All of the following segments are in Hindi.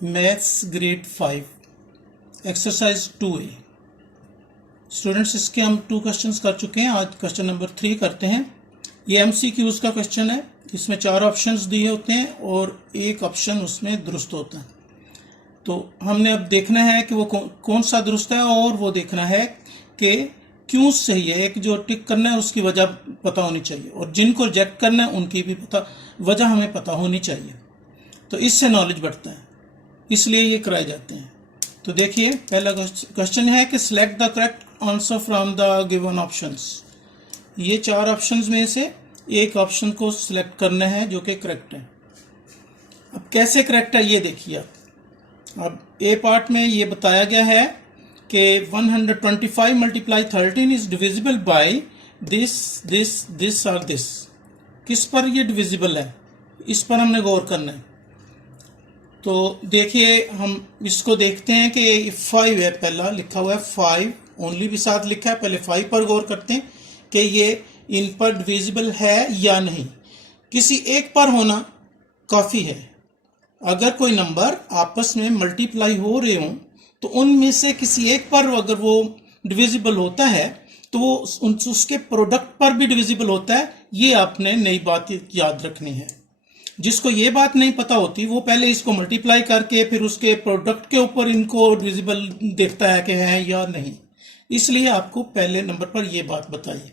Maths grade 5 exercise 2A। Students, इसके हम 2 क्वेश्चंस कर चुके हैं। आज क्वेश्चन नंबर 3 करते हैं। ये MCQs का क्वेश्चन है। इसमें 4 ऑप्शंस दिए होते हैं और एक ऑप्शन उसमें दुरुस्त होता है। तो हमने अब देखना है कि वो कौन सा दुरुस्त है और वो देखना है कि क्यों सही है। एक जो टिक करना है उसकी वजह पता होनी चाहिए और जिनको रिजेक्ट करना है उनकी भी वजह हमें पता होनी चाहिए। तो इससे नॉलेज बढ़ता है, इसलिए ये कराए जाते हैं। तो देखिए, पहला क्वेश्चन है कि select the correct answer from the given options. ये 4 ऑप्शंस में से एक ऑप्शन को सिलेक्ट करना है जो कि करेक्ट है। अब कैसे करेक्ट है ये देखिए आप। अब ए पार्ट में ये बताया गया है कि 125 multiply 13 is divisible by this और दिस। किस पर ये डिविजिबल है, इस पर हमने गौर करना है। तो देखिए, हम इसको देखते हैं कि 5 है, पहला लिखा हुआ है 5, ओनली भी साथ लिखा है। पहले 5 पर गौर करते हैं कि ये इन पर डिविजिबल है या नहीं। किसी एक पर होना काफ़ी है। अगर कोई नंबर आपस में मल्टीप्लाई हो रहे हों तो उनमें से किसी एक पर अगर वो डिविजिबल होता है तो वो उसके प्रोडक्ट पर भी डिविजिबल होता है। ये आपने नई बात याद रखनी है। जिसको ये बात नहीं पता होती वो पहले इसको मल्टीप्लाई करके फिर उसके प्रोडक्ट के ऊपर इनको डिविजिबल देखता है कि है या नहीं। इसलिए आपको पहले नंबर पर ये बात बताइए।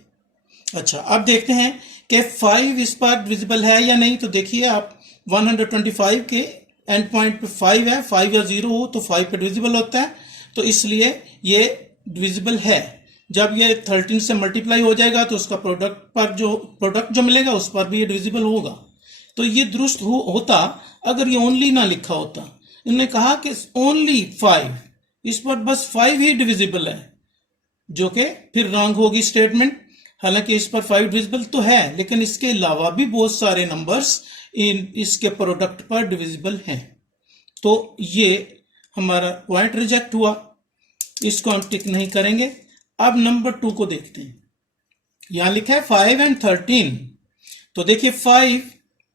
अच्छा, अब देखते हैं कि 5 इस पर डिविजिबल है या नहीं। तो देखिए आप, 125 के एंड पॉइंट पे 5 है, 5 या 0 हो तो 5 पे डिविजिबल होता है। तो इसलिए ये डिविजिबल है। जब ये 13 से मल्टीप्लाई हो जाएगा तो उसका प्रोडक्ट जो मिलेगा उस पर भी ये डिविजिबल होगा। तो ये दुरुस्त होता अगर ये ओनली ना लिखा होता। इन्होंने कहा कि ओनली 5, इस पर बस 5 ही डिविजिबल है, जो कि फिर रॉन्ग होगी स्टेटमेंट। हालांकि इस पर 5 डिविजिबल तो है, लेकिन इसके अलावा भी बहुत सारे नंबर्स इसके प्रोडक्ट पर डिविजिबल हैं। तो ये हमारा पॉइंट रिजेक्ट हुआ, इसको हम टिक नहीं करेंगे। अब नंबर 2 को देखते हैं। यहां लिखा है 5 एंड 13। तो देखिए 5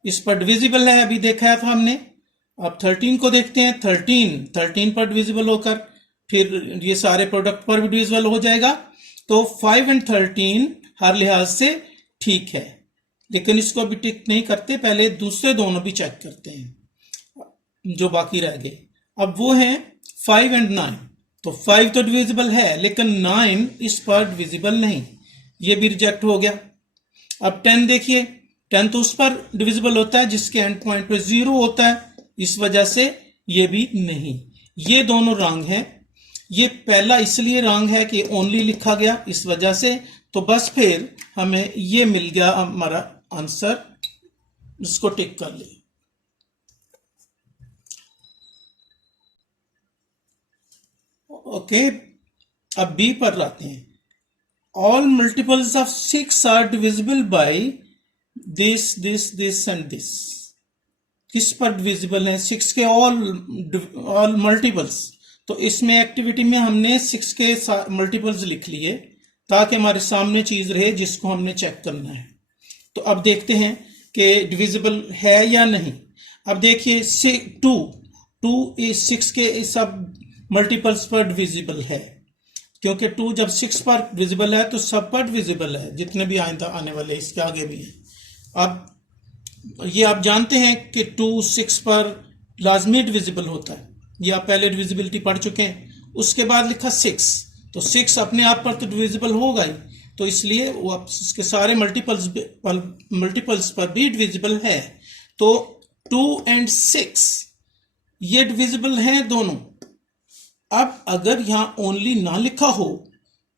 इस पर डिविजिबल है, अभी देखा था हमने। अब 13 को देखते हैं। 13 पर डिविजिबल होकर फिर ये सारे प्रोडक्ट पर भी डिविजिबल हो जाएगा। तो 5 एंड 13 हर लिहाज से ठीक है, लेकिन इसको अभी टिक नहीं करते, पहले दूसरे दोनों भी चेक करते हैं जो बाकी रह गए। अब वो है 5 एंड 9। तो 5 तो डिविजिबल है लेकिन 9 इस पर डिविजिबल नहीं, ये भी रिजेक्ट हो गया। अब 10 देखिए, 10 तो उस पर डिविजिबल होता है जिसके एंड पॉइंट पे 0 होता है, इस वजह से ये भी नहीं। ये दोनों रॉन्ग हैं। ये पहला इसलिए रॉन्ग है कि ओनली लिखा गया, इस वजह से। तो बस फिर हमें ये मिल गया हमारा आंसर, इसको टिक कर ले। ओके, अब बी पर आते हैं। All multiples of 6 are divisible by this and this. किस पर डिविजिबल है? 6 के ऑल मल्टीपल्स। तो इसमें एक्टिविटी में हमने 6 के मल्टीपल्स लिख लिए ताकि हमारे सामने चीज रहे जिसको हमने चेक करना है। तो अब देखते हैं कि डिविजिबल है या नहीं। अब देखिए 2 इस 6 के सब मल्टीपल्स पर डिविजिबल है, क्योंकि 2 जब 6 पर डिविजिबल है तो सब पर डिविजिबल है, जितने भी आने वाले इसके आगे भी है। अब ये आप जानते हैं कि 2 6 पर लाजमी डिविजिबल होता है, ये आप पहले डिविजिबिलिटी पढ़ चुके हैं। उसके बाद लिखा 6, तो 6 अपने आप पर तो डिविजिबल होगा ही, तो इसलिए वो उसके सारे मल्टीपल्स पर भी डिविजिबल है। तो 2 एंड 6 ये डिविजिबल हैं दोनों। अब अगर यहां ओनली ना लिखा हो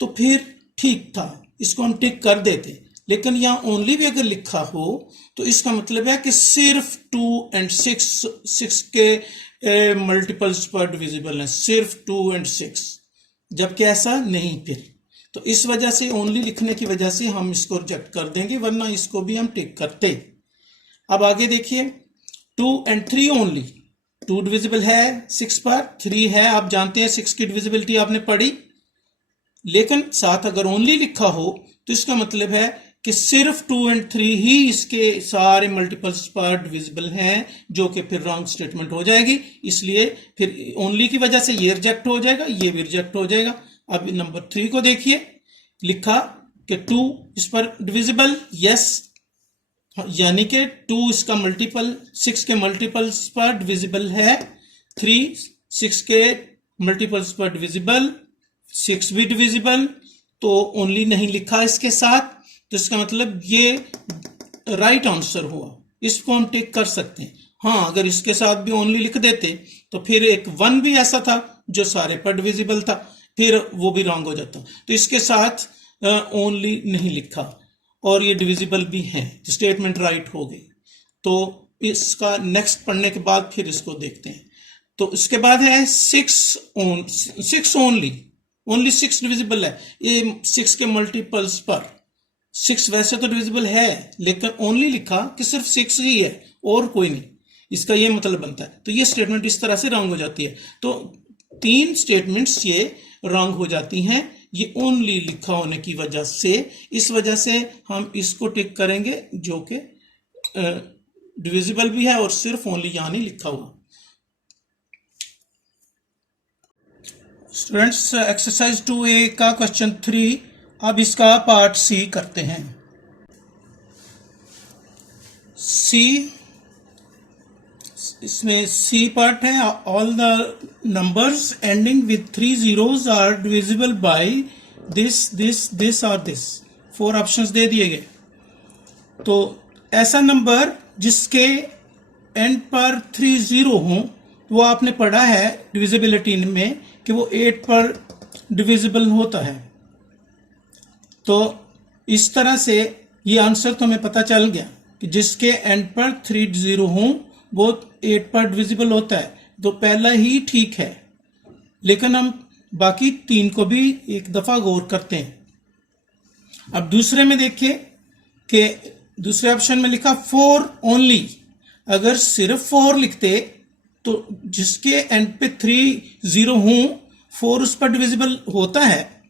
तो फिर ठीक था, इसको हम टिक कर देते। लेकिन यहां ओनली भी अगर लिखा हो तो इसका मतलब है कि सिर्फ 2 एंड 6 के मल्टीपल्स पर डिविजिबल है, सिर्फ 2 एंड 6, जबकि ऐसा नहीं। फिर तो इस वजह से ओनली लिखने की वजह से हम इसको रिजेक्ट कर देंगे, वरना इसको भी हम टिक करते। अब आगे देखिए 2 एंड 3 ओनली। 2 डिविजिबल है 6 पर, 3 है, आप जानते हैं 6 की डिविजिबिलिटी आपने पढ़ी। लेकिन साथ अगर ओनली लिखा हो तो इसका मतलब है कि सिर्फ 2 और 3 ही इसके सारे मल्टीपल्स पर डिविजिबल हैं, जो कि फिर रॉन्ग स्टेटमेंट हो जाएगी। इसलिए फिर ओनली की वजह से ये रिजेक्ट हो जाएगा, ये भी रिजेक्ट हो जाएगा। अब नंबर 3 को देखिए, लिखा कि 2 इस पर डिविजिबल, यस, यानी कि 2 इसका मल्टीपल 6 के मल्टीपल्स पर डिविजिबल है, 3 6 के मल्टीपल्स पर डिविजिबल, 6 भी डिविजिबल, तो ओनली नहीं लिखा इसके साथ, तो इसका मतलब ये राइट आंसर हुआ। इसको हम टिक कर सकते हैं। हाँ, अगर इसके साथ भी ओनली लिख देते तो फिर एक 1 भी ऐसा था जो सारे पर डिविजिबल था, फिर वो भी रॉन्ग हो जाता। तो इसके साथ ओनली नहीं लिखा और ये डिविजिबल भी हैं, तो स्टेटमेंट राइट हो गई। तो इसका नेक्स्ट पढ़ने के बाद फिर इसको देखते हैं। तो इसके बाद है 6 ओनली 6 डिविजिबल है। ये 6 के मल्टीपल्स पर 6 वैसे तो डिविजिबल है, लेकिन ओनली लिखा कि सिर्फ 6 ही है और कोई नहीं, इसका ये मतलब बनता है। तो ये स्टेटमेंट इस तरह से रॉन्ग हो जाती है। तो 3 स्टेटमेंट्स ये रॉन्ग हो जाती हैं, ये ओनली लिखा होने की वजह से। इस वजह से हम इसको टिक करेंगे, जो कि डिविजिबल भी है और सिर्फ ओनली यहां नहीं लिखा हुआ। स्टूडेंट्स, एक्सरसाइज 2A का क्वेश्चन 3, अब इसका पार्ट सी करते हैं। सी, इसमें सी पार्ट है, all the numbers ending with 3 zeros are divisible by this और दिस। 4 ऑप्शंस दे दिए गए। तो ऐसा नंबर जिसके एंड पर 3 0 हों, वो आपने पढ़ा है डिविजिबिलिटी में कि वो 8 पर डिविजिबल होता है। तो इस तरह से ये आंसर तो हमें पता चल गया कि जिसके एंड पर 3 0 हों वो 8 पर डिविजिबल होता है, तो पहला ही ठीक है। लेकिन हम बाकी 3 को भी एक दफा गौर करते हैं। अब दूसरे में देखिए कि दूसरे ऑप्शन में लिखा 4 ओनली। अगर सिर्फ 4 लिखते तो जिसके एंड पे 3 0 हों 4 उस पर डिविजिबल होता है,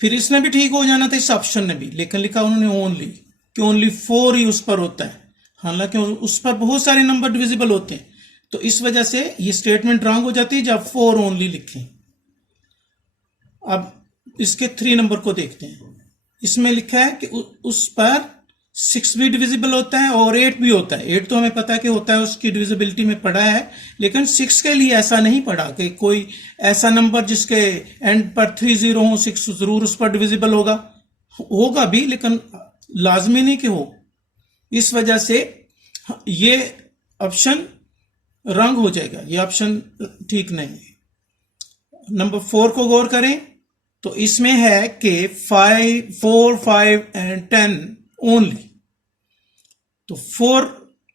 फिर इसने भी ठीक हो जाना था इस ऑप्शन ने भी, लेकिन लिखा उन्होंने ओनली, कि ओनली 4 ही उस पर होता है, हालांकि उस पर बहुत सारे नंबर डिविजिबल होते हैं। तो इस वजह से ये स्टेटमेंट रॉन्ग हो जाती है जब 4 ओनली लिखें। अब इसके 3 नंबर को देखते हैं। इसमें लिखा है कि उस पर 6 भी डिविजिबल होता है और 8 भी होता है। 8 तो हमें पता है कि होता है, उसकी डिविजिबिलिटी में पढ़ा है, लेकिन 6 के लिए ऐसा नहीं पढ़ा कि कोई ऐसा नंबर जिसके एंड पर 3 0 हो, 6 जरूर उस पर डिविजिबल होगा भी, लेकिन लाजमी नहीं कि हो। इस वजह से ये ऑप्शन रॉन्ग हो जाएगा, ये ऑप्शन ठीक नहीं है। नंबर 4 को गौर करें तो इसमें है कि 4 5 एंड 10 ओनली। तो 4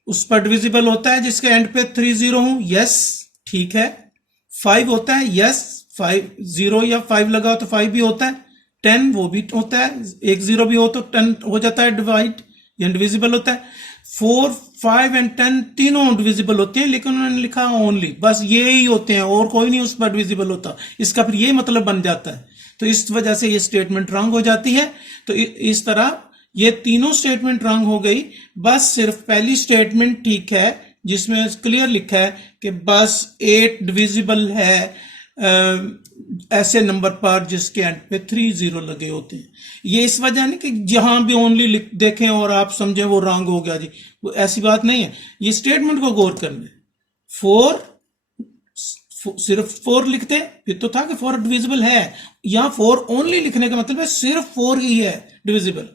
उस पर डिविजिबल होता है जिसके एंड पे 3 0 हो, यस ठीक है। 5 होता है, यस 5 0 या 5 लगाओ तो 5 भी होता है। 10 वो भी होता है, 1 0 भी हो तो 10 हो जाता है डिवाइड या डिविजिबल होता है। 4 5 एंड 10 तीनों डिविजिबल होते हैं, लेकिन उन्होंने लिखा ओनली, बस ये ही होते हैं और कोई नहीं उस पर डिविजिबल होता। इसका फिर ये मतलब बन जाता है। तो इस वजह से ये स्टेटमेंट रॉन्ग हो जाती है। तो इस तरह ये तीनों स्टेटमेंट रॉन्ग हो गई, बस सिर्फ पहली स्टेटमेंट ठीक है जिसमें क्लियर लिखा है कि बस 8 डिविजिबल है ऐसे नंबर पर जिसके एंड पे 3 0 लगे होते हैं। ये इस वजह नहीं कि जहां भी ओनली लिख देखें और आप समझें वो रॉन्ग हो गया जी, वो ऐसी बात नहीं है। ये स्टेटमेंट को गौर करना है। 4 सिर्फ 4 लिखते फिर तो था कि 4 डिविजिबल है, यहां 4 ओनली लिखने का मतलब है सिर्फ 4 ही है डिविजिबल।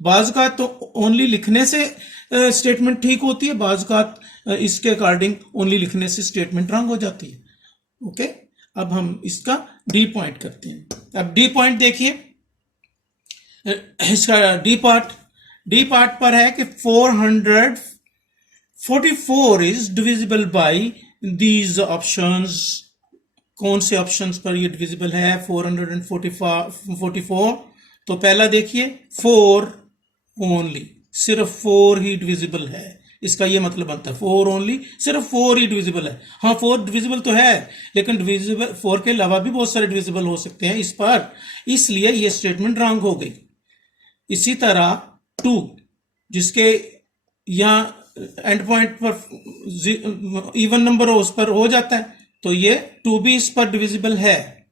बाज का तो ओनली लिखने से स्टेटमेंट ठीक होती है, बाज का इसके अकॉर्डिंग ओनली लिखने से स्टेटमेंट रॉन्ग हो जाती है। ओके, अब हम इसका डी पॉइंट करते हैं। अब डी पॉइंट देखिए, इसका डी पार्ट पर है कि 444 is divisible bye these options. कौन से ऑप्शंस पर ये डिविजिबल है 444? तो पहला देखिए 4 ओनली, सिर्फ 4 ही डिविजिबल है। इसका ये मतलब बनता है 4 ओनली, सिर्फ 4 ही डिविजिबल है। हाँ 4 डिविजिबल तो है, लेकिन डिविजिबल 4 के अलावा भी बहुत सारे डिविजिबल हो सकते हैं इस पर, इसलिए ये स्टेटमेंट रॉन्ग हो गई। इसी तरह 2 जिसके यहाँ एंड पॉइंट पर इवन नंबर हो उस पर हो जाता है, तो ये 2 भी इस पर डिविजिबल है।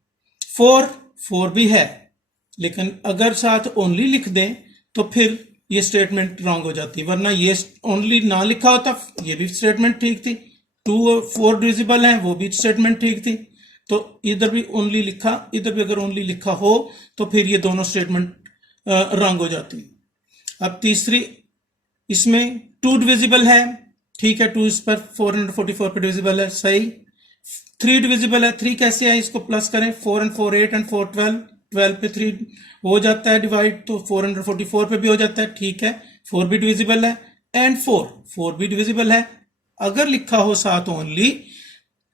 4 भी है, लेकिन अगर साथ ओनली लिख दें तो फिर ये स्टेटमेंट रॉन्ग हो जाती, वरना ये ओनली ना लिखा होता ये भी स्टेटमेंट ठीक थी। 2 और 4 डिविजिबल हैं, वो भी स्टेटमेंट ठीक थी। तो इधर भी ओनली लिखा, इधर भी अगर ओनली लिखा हो तो फिर ये दोनों स्टेटमेंट रॉन्ग हो जाती। अब तीसरी, इसमें 2 डिविजिबल है, ठीक है, 2 इस पर 444 पे डिविजिबल है, सही। 3 डिविजिबल है, 3 कैसे है, इसको प्लस करें, 4 and 4 8 and 4 12, 12 पे 3 हो जाता है डिवाइड, तो 444 पे भी हो जाता है, ठीक है। 4 भी डिविजिबल है एंड 4 भी डिविजिबल है। अगर लिखा हो साथ ओनली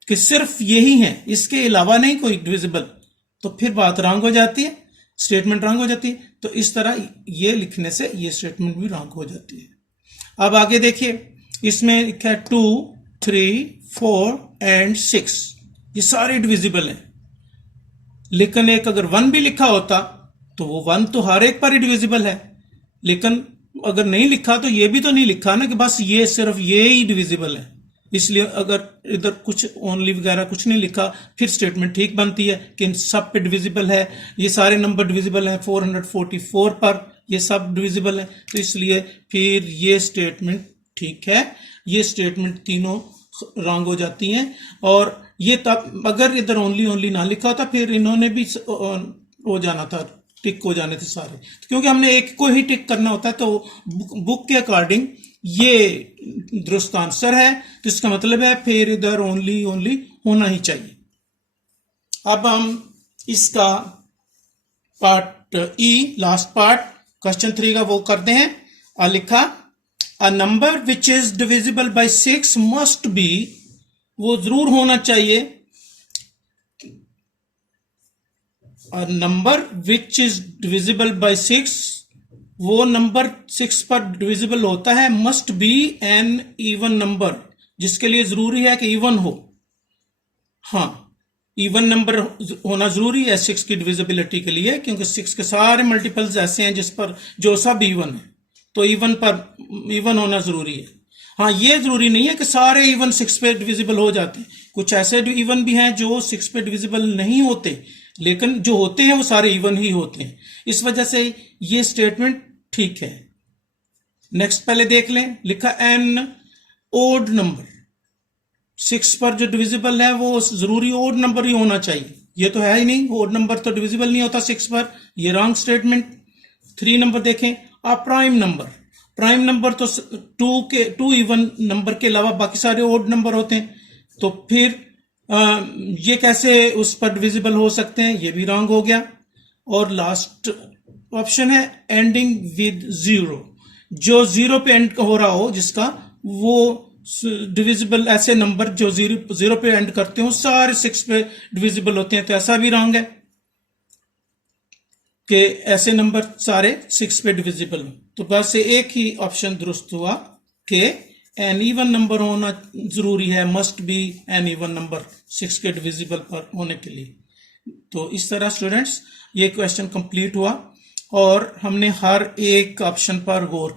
कि सिर्फ यही है, इसके अलावा नहीं कोई डिविजिबल, तो फिर बात रॉन्ग हो जाती है, स्टेटमेंट रॉन्ग हो जाती है। तो इस तरह ये लिखने से ये स्टेटमेंट भी रॉन्ग हो जाती है। अब आगे देखिए, इसमें लिखा है 2 3 4 एंड 6, ये सारे डिविजिबल हैं, लेकिन एक अगर 1 भी लिखा होता तो वो 1 तो हर एक पर ही डिविजिबल है, लेकिन अगर नहीं लिखा तो ये भी तो नहीं लिखा ना कि बस ये सिर्फ ये ही डिविजिबल है। इसलिए अगर इधर कुछ ओनली वगैरह कुछ नहीं लिखा, फिर स्टेटमेंट ठीक बनती है कि इन सब पे डिविजिबल है, ये सारे नंबर डिविजिबल हैं, 444 पर ये सब डिविजिबल है, तो इसलिए फिर ये स्टेटमेंट ठीक है। ये स्टेटमेंट तीनों रॉन्ग हो जाती हैं। और ये तब अगर इधर ओनली ना लिखा होता फिर इन्होंने भी हो जाना था, टिक हो जाने थे सारे, क्योंकि हमने एक को ही टिक करना होता है। तो बुक के अकॉर्डिंग ये दुरुस्त आंसर है, तो इसका मतलब है फिर इधर ओनली होना ही चाहिए। अब हम इसका part E, last part question 3 का वो करते हैं। लिखा a number which is divisible by 6 must be, वो जरूर होना चाहिए, a number which is divisible by 6, वो नंबर 6 पर डिविजिबल होता है, must be an even number, जिसके लिए जरूरी है कि इवन हो। हाँ, इवन नंबर होना जरूरी है 6 की डिविजिबिलिटी के लिए, क्योंकि 6 के सारे मल्टीपल्स ऐसे हैं जिस पर जो सब इवन है, तो इवन पर इवन होना जरूरी है। हाँ, ये जरूरी नहीं है कि सारे इवन 6 पे डिविजिबल हो जाते हैं, कुछ ऐसे इवन भी हैं जो 6 पे डिविजिबल नहीं होते, लेकिन जो होते हैं वो सारे इवन ही होते हैं। इस वजह से ये स्टेटमेंट ठीक है। नेक्स्ट पहले देख लें, लिखा एन ओड नंबर, 6 पर जो डिविजिबल है वो जरूरी ओड नंबर ही होना चाहिए, ये तो है ही नहीं, ओड नंबर तो डिविजिबल नहीं होता 6 पर, ये रॉन्ग स्टेटमेंट। 3 नंबर देखें, a prime number, prime number तो 2 इवन नंबर के अलावा बाकी सारे ओड नंबर होते हैं, तो फिर ये कैसे उस पर डिविजिबल हो सकते हैं, ये भी रॉन्ग हो गया। और लास्ट ऑप्शन है एंडिंग विद 0, जो 0 पे एंड हो रहा हो जिसका, वो डिविजिबल, ऐसे नंबर जो 0 पे एंड करते हो सारे 6 पे डिविजिबल होते हैं, तो ऐसा भी रॉन्ग है कि ऐसे नंबर सारे 6 पे डिविजिबल हो। तो बस एक ही ऑप्शन दुरुस्त हुआ कि एन इवन नंबर होना जरूरी है, must be an even number 6 के डिविजिबल पर होने के लिए। तो इस तरह स्टूडेंट्स ये क्वेश्चन कंप्लीट हुआ और हमने हर एक ऑप्शन पर गौर